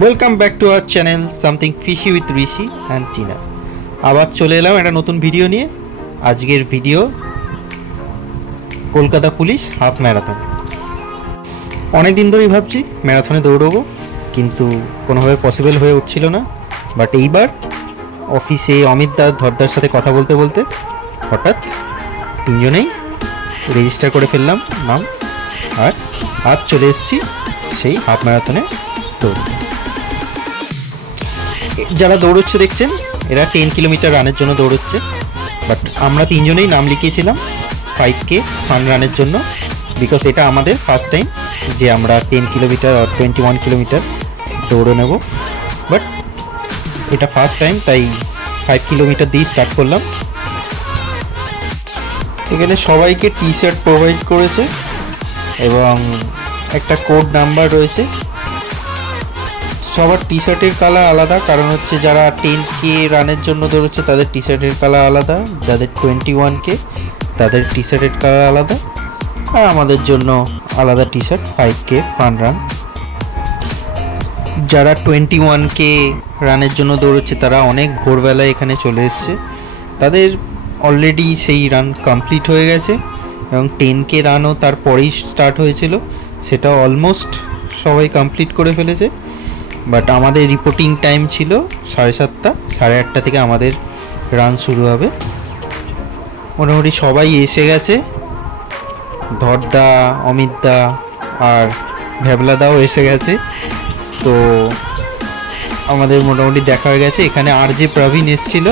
Welcome back to our channel something fishy with Rishi and Tina. আবার চলে এলাম একটা নতুন ভিডিও নিয়ে। আজকের video Kolkata police half marathon. অনেক দিন ধরেই ভাবছি ম্যারাথনে দৌড়বো, কিন্তু কোনোভাবে পসিবল হয়ে উঠছিল না। বাট এইবার অফিসে অমিত দা ধরদার সাথে কথা বলতে বলতে হঠাৎ তিনজনেই রেজিস্টার করে ফেললাম নাম, আর আজ চলে এসেছি সেই হাফ ম্যারাথনে দৌড়। যারা দৌড়চ্ছে দেখছেন এরা 10 কিলোমিটার রানের জন্য দৌড়চ্ছে, বাট আমরা তিনজনেই নাম লিখিয়েছিলাম 5K ফান রানের জন্য, বিকজ এটা আমাদের ফার্স্ট টাইম যে আমরা 10 কিলোমিটার আর 21 কিলোমিটার দৌড়ে নেব। বাট এটা ফার্স্ট টাইম, তাই 5 কিলোমিটার দিয়ে স্টার্ট করলাম। এখানে সবাইকে টি শার্ট প্রোভাইড করেছে এবং একটা কোড নাম্বার রয়েছে। সবার টি শার্টের কালার আলাদা, কারণ হচ্ছে যারা 10K রানের জন্য দৌড়চ্ছে তাদের টি শার্টের কালার আলাদা, যাদের 21K তাদের টি শার্টের কালার আলাদা, আর আমাদের জন্য আলাদা T shirt 5K fun run. যারা 21K রানের জন্য দৌড়চ্ছে তারা অনেক ভোরবেলায় এখানে চলে এসছে, তাদের অলরেডি সেই রান কমপ্লিট হয়ে গেছে এবং 10K রানও তারপরেই স্টার্ট হয়েছিল, সেটা অলমোস্ট সবাই কমপ্লিট করে ফেলেছে। বাট আমাদের রিপোর্টিং টাইম ছিল 7:30, 8:30 থেকে আমাদের রান শুরু হবে। মোটামুটি সবাই এসে গেছে, ধরদা, অমিতদা আর ভ্যাবলাদাও এসে গেছে। তো আমাদের মোটামুটি দেখা হয়ে গেছে। এখানে আরজে প্রবীণ এসেছিল,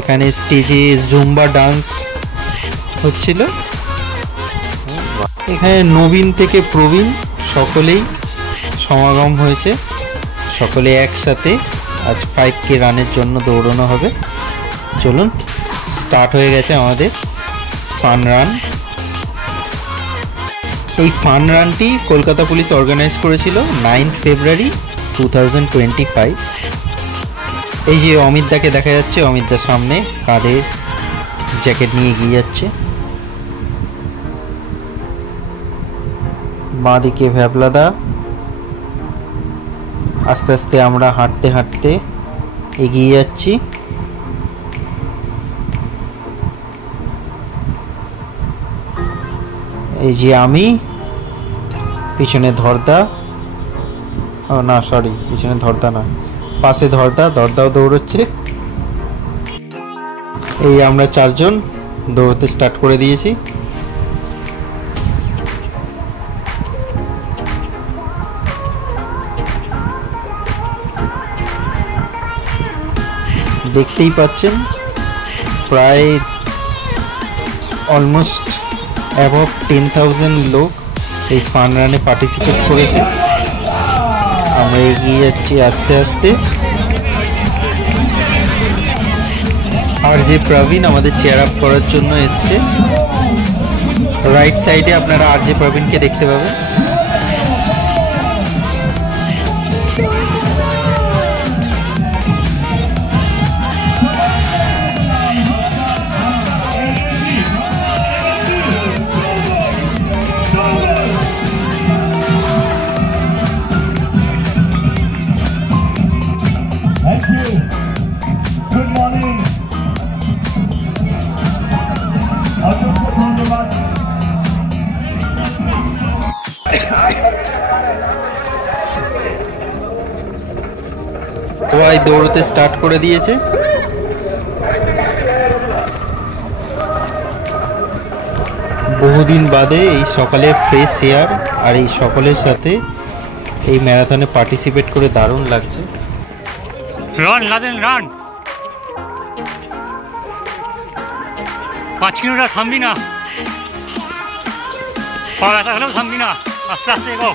এখানে স্টেজে জুম্বা ডান্স হচ্ছিল। এখানে নবীন থেকে প্রবীণ সকলেই সমাগম হয়েছে, সকলে একসাথে আজ 5K রানের জন্য দৌড়ানো হবে। চলুন, স্টার্ট হয়ে গেছে আমাদের ফান রান। এই ফান রানটি কলকাতা পুলিশ অর্গানাইজ করেছিল 9 ফেব্রুয়ারি 2025। এই যে অমিতদাকে দেখা যাচ্ছে, অমিতদার সামনে কাঁধে জ্যাকেট নিয়ে এগিয়ে যাচ্ছে, বাঁ দিকে ভ্যাবলাদা। আস্তে আস্তে আমরা হাঁটতে হাঁটতে এগিয়ে যাচ্ছি। এই যে আমি, পিছনে ধরদা, না সরি পিছনে ধরদা না, পাশে ধরদাও দৌড়চ্ছে। এই আমরা চারজন দৌড়তে স্টার্ট করে দিয়েছি। দেখতেই পাচ্ছেন প্রায় অলমোস্ট অ্যাবাভ 10,000 লোক এই ফান রানে পার্টিসিপেট করেছে। আমরা এগিয়ে যাচ্ছি আস্তে আস্তে। আর যে প্রবীণ আমাদের চেয়ার আপ করার জন্য এসছে, রাইট সাইডে আপনারা আর যে প্রবীণকে দেখতে পাবেন। সবাই দৌড়তে স্টার্ট করে দিয়েছে। বহুদিন বাদে এই সকালের ফ্রেশ এয়ার আর এই সকলের সাথে এই ম্যারাথনে পার্টিসিপেট করে দারুণ লাগছে। রান লাদেন রান, 5 কিলোমিটার থামবি না, পা ব্যথা হলেও থামবি না, আস্তে আস্তে এগো।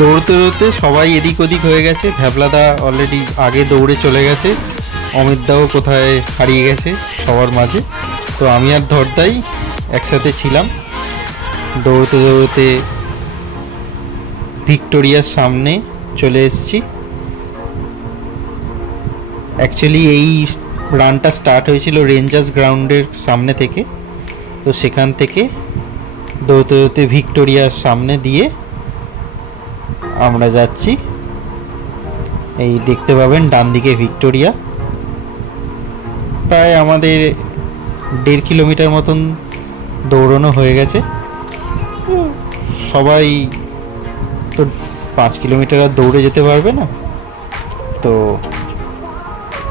দৌড়তে দৌড়তে সবাই এদিক ওদিক হয়ে গেছে। ভ্যাবলাদা অলরেডি আগে দৌড়ে চলে গেছে, অমিতদাও কোথায় হারিয়ে গেছে সবার মাঝে। তো আমি আর ধরদাই একসাথে ছিলাম। দৌড়তে দৌড়তে ভিক্টোরিয়ার সামনে চলে এসেছি। অ্যাকচুয়ালি এই রানটা স্টার্ট হয়েছিল রেঞ্জার্স গ্রাউন্ডের সামনে থেকে। তো সেখান থেকে দৌড়তে দৌড়তে ভিক্টোরিয়ার সামনে দিয়ে আমরা যাচ্ছি। এই দেখতে পাবেন ডান দিকে ভিক্টোরিয়া। প্রায় আমাদের 1.5 কিলোমিটার মতন দৌড়ানো হয়ে গেছে। সবাই তো 5 কিলোমিটার আর দৌড়ে যেতে পারবে না, তো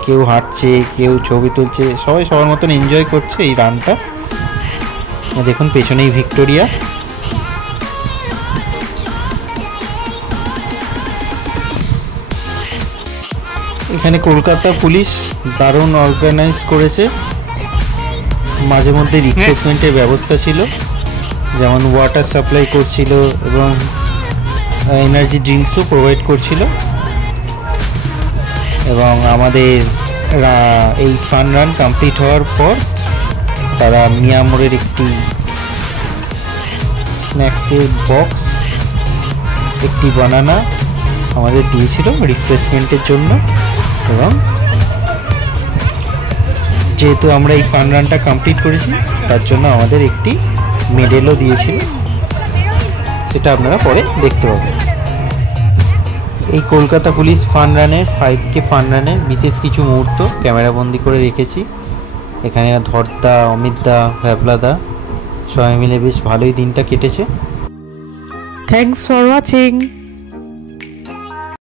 কেউ হাঁটছে, কেউ ছবি তুলছে, সবাই সবার মতন এনজয় করছে এই রানটা। দেখুন পেছনেই ভিক্টোরিয়া। এখানে কলকাতা পুলিশ দারুণ অর্গানাইজ করেছে। মাঝে মধ্যে রিফ্রেশমেন্টের ব্যবস্থা ছিল, যেমন ওয়াটার সাপ্লাই করছিল এবং এনার্জি ড্রিঙ্কসও প্রোভাইড করছিল। এবং আমাদের এই ফান রান কমপ্লিট হওয়ার পর তারা মিয়ামোরের একটি স্ন্যাক্সের বক্স, একটি বানানা আমাদের দিয়েছিল রিফ্রেশমেন্টের জন্য। এবং যেহেতু আমরা এই ফান রানটা কমপ্লিট করেছি তার জন্য আমাদের একটি মেডেলও দিয়েছিল, সেটা আপনারা পরে দেখতে পাবেন। এই কলকাতা পুলিশ ফান রানের 5K ফান রানের বিশেষ কিছু মুহূর্ত ক্যামেরাবন্দি করে রেখেছি। এখানে ধরদা, অমিতদা, ভ্যাবলাদা সবাই মিলে বেশ ভালোই দিনটা কেটেছে। Thanks for watching.